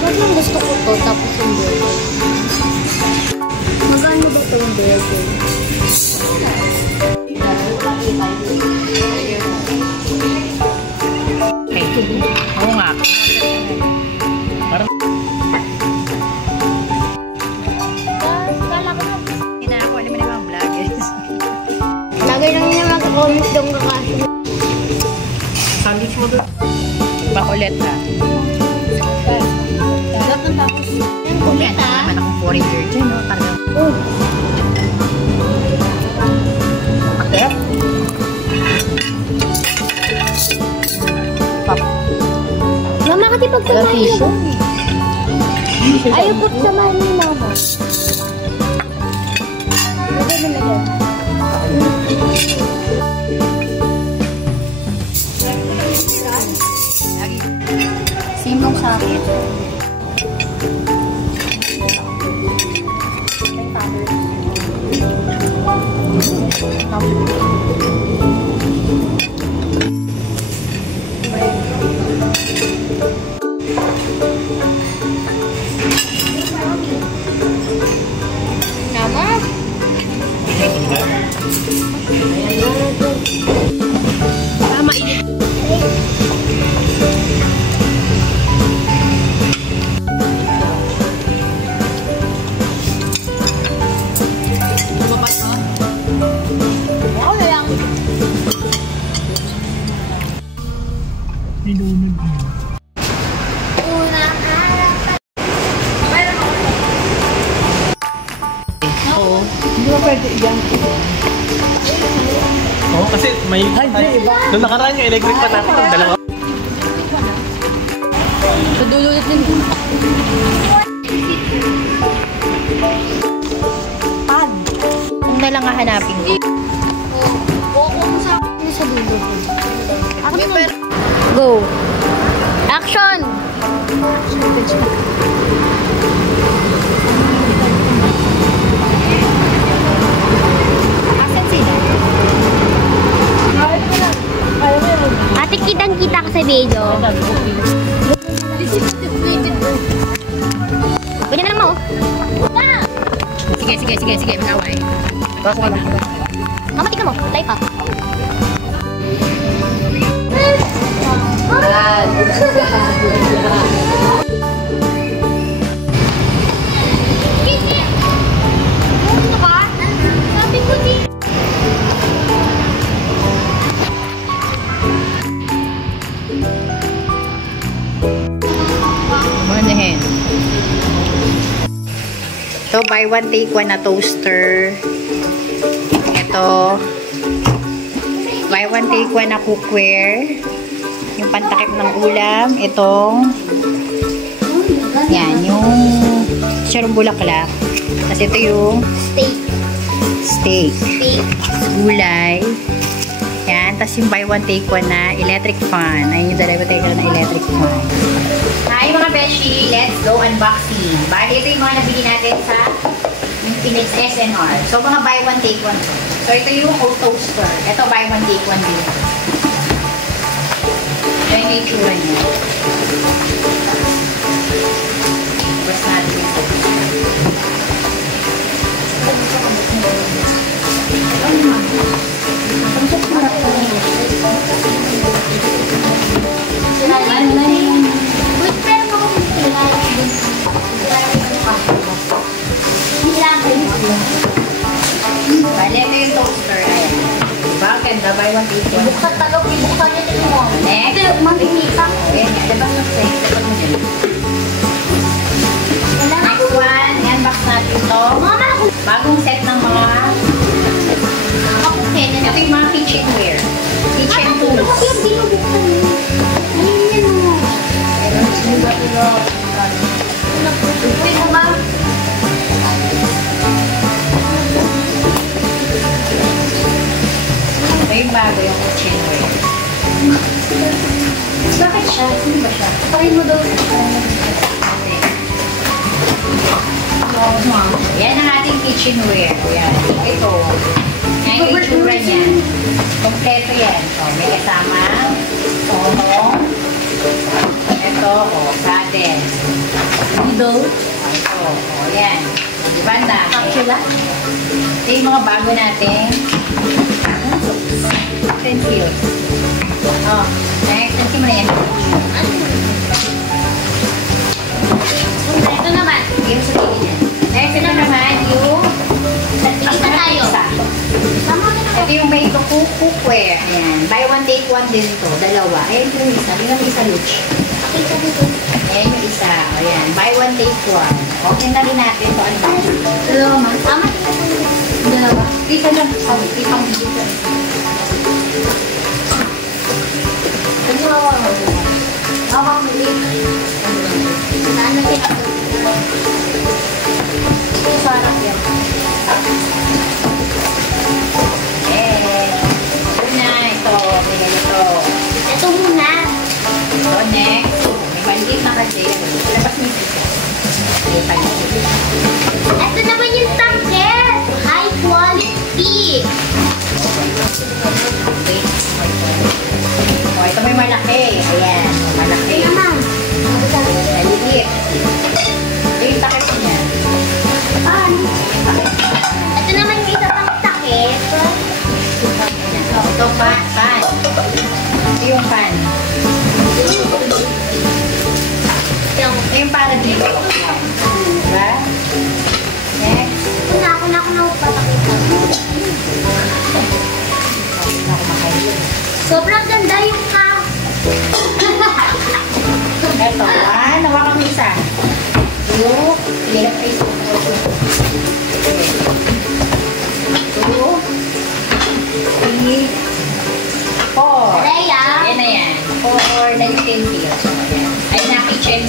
Bakit yung gusto ko to, tapos yung burger? Magkano ba ito yung burger? Oo nga. Hindi na ako, alam mo na yung mga vloggers. Lagay lang niya mag-comment doon kakasya. Sandwich mo doon. Bakulit ha. Tapos, yung kulit ha. Naman akong foreigner dyan, no? Parang... Oh. Akit? Mama, kasi pagsamahin mo. Ayaw po samahin ni mama. Lagay mo lagay. Simong sa akin. Nama? Tama ini. Nilunod mo. Oo. Hindi ba pwede yan? Oo, kasi may... Noong nakaraan yung electric pa natin yung dalawa. Sa dulo din. Pad. Kung na lang hahanapin ko. Kung sa dulo. Go. Action! Asan sila? Ate, kitang-kita ka sa video. Pwede na lang mo. Sige. Mag-away. Mama, tingnan mo. Live ha. Manahin. So, buy one, take one na toaster. Ito. Buy one, take one na cookware. Yung pantakip ng ulam. Itong yan, yung sirong bulaklak. Tapos ito yung steak. Gulay. Yan. Tapos yung buy one, take one na electric fan. Ayun yung dalawa take one na electric fan. Hi mga beshi! Let's go unboxing. Bali, ito yung mga nabili natin sa Phoenix SNR. So, mga buy one, take one. So, ito yung whole toaster. Ito, buy one, take one din. Ito yung itsura niya. Basta natin yung toaster. Bale, ito yung toaster. Ayan. Diba? Ganda, buy one, take one. Buksan talog, ibuksan niya din mo. Next. Mamimita. Ayan, diba yung steak? Diba mo dyan? Next one, unbox natin ito. Bagong set ng mga ito yung mga kitchenware. Kitchen tools. Ito yung bago yung kitchenware. Bakit siya? Sino ba siya? Pakay mo daw. Yan ang ating kitchenware. Yan. Ito. Yan yung itsura niyan. Kompleto yan. So, may kasama tono. Ito ito, satin. Middle. Ito, yan. Diba na? Capsula. Ito yung mga bago natin. Utensils. Next, nanti mo na yan. Ito naman. Yung sa tingin yan. Next, ito naman yung Isa tayo. Ito yung may cookware. Ayan. Buy one, take one din to. Dalawa. Ayan yung isa. Tingnan mo isa, Luch. Ayan yung isa. Ayan. Buy one, take one. Okay na rin natin ito. Ano ba? Dalawa man. Tama. Dalawa. Isa lang. Sabi, ipang dito. Dalawa. Hawak mo ulit. Saan na pinakot? Sarap yan. Una, ito. Tingnan ito. Ito muna. So, next. May paligid na kasi. Labas mo yung isa. May paligid. Ito naman yung takip. High quality. Okay. Oh, ito may malaki. Ayan. Malaki. Ito naman. Maliit. Ito yung takip niya. Ito naman yung isa pang takip. Ito pan. Ito yung pan. Ito yung para dito. Diba? Next. Ako na patakita. Ako makain. Sobrang ganda yung ka. Ito. Nawakan mo isa. Two. Hirap kayo sa two. Three. Four. Rhea. Yan na yan. Four na utensils. Ay na kitchen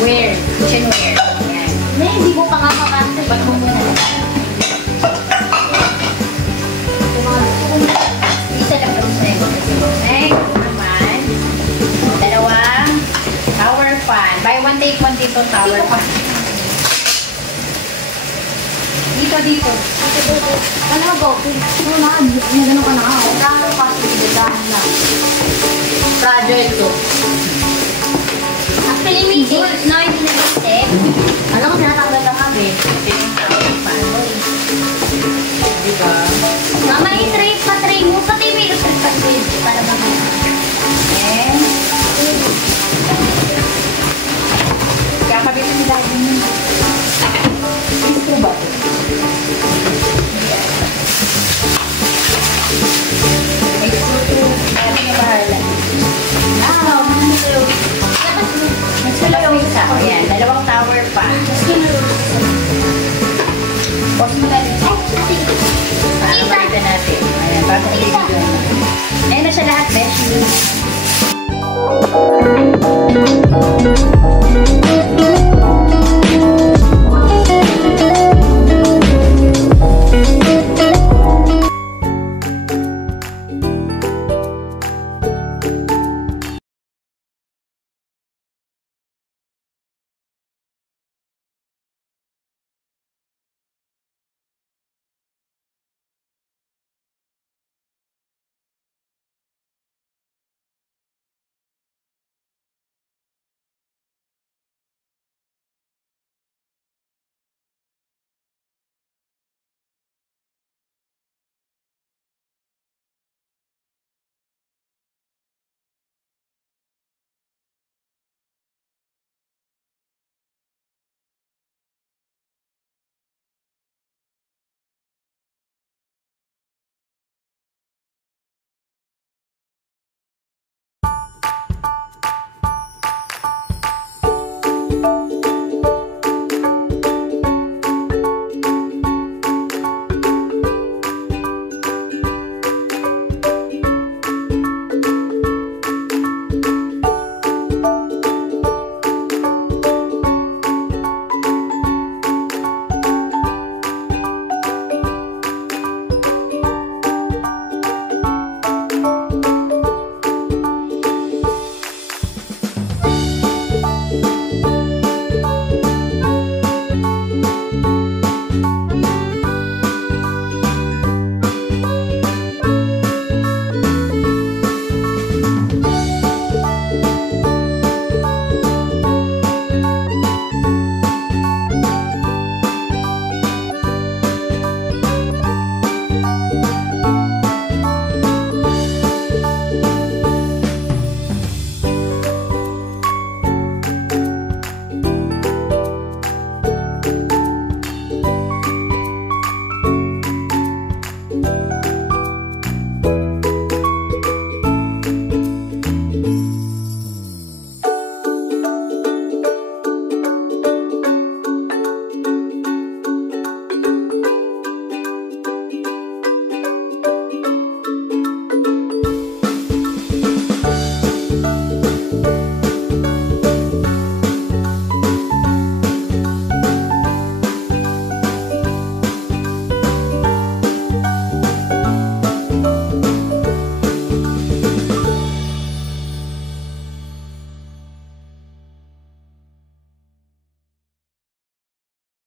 ware. Kitchenware. Yan. May, hindi mo pa nga makasal. Ba't mo muna na? Isa lang pa sa next naman. Dalawang tower fan. Buy one, take one dito. Tower fan. Dito. Ano ba go? Ano na? Gano'n ka na ako. Kaya pa sigahan na. Project to. Actually, may gold. No, hindi na-isip. Alam ko, sinatanggal lang kami. Ito yung tower fan. Diba? Mama, i-tray pa tray mo. Pati may i-tray pa tray. Para mamaya. And kakabit nila din. Gusto ba ito? May screw. Ano yung bahala? Wow, manalo. Nagsulat ko isa. O yan, dalawang tower pa. Pause mo na rin. Para makita natin. Ayan, bago ko video. Ayan na siya lahat, Beshi.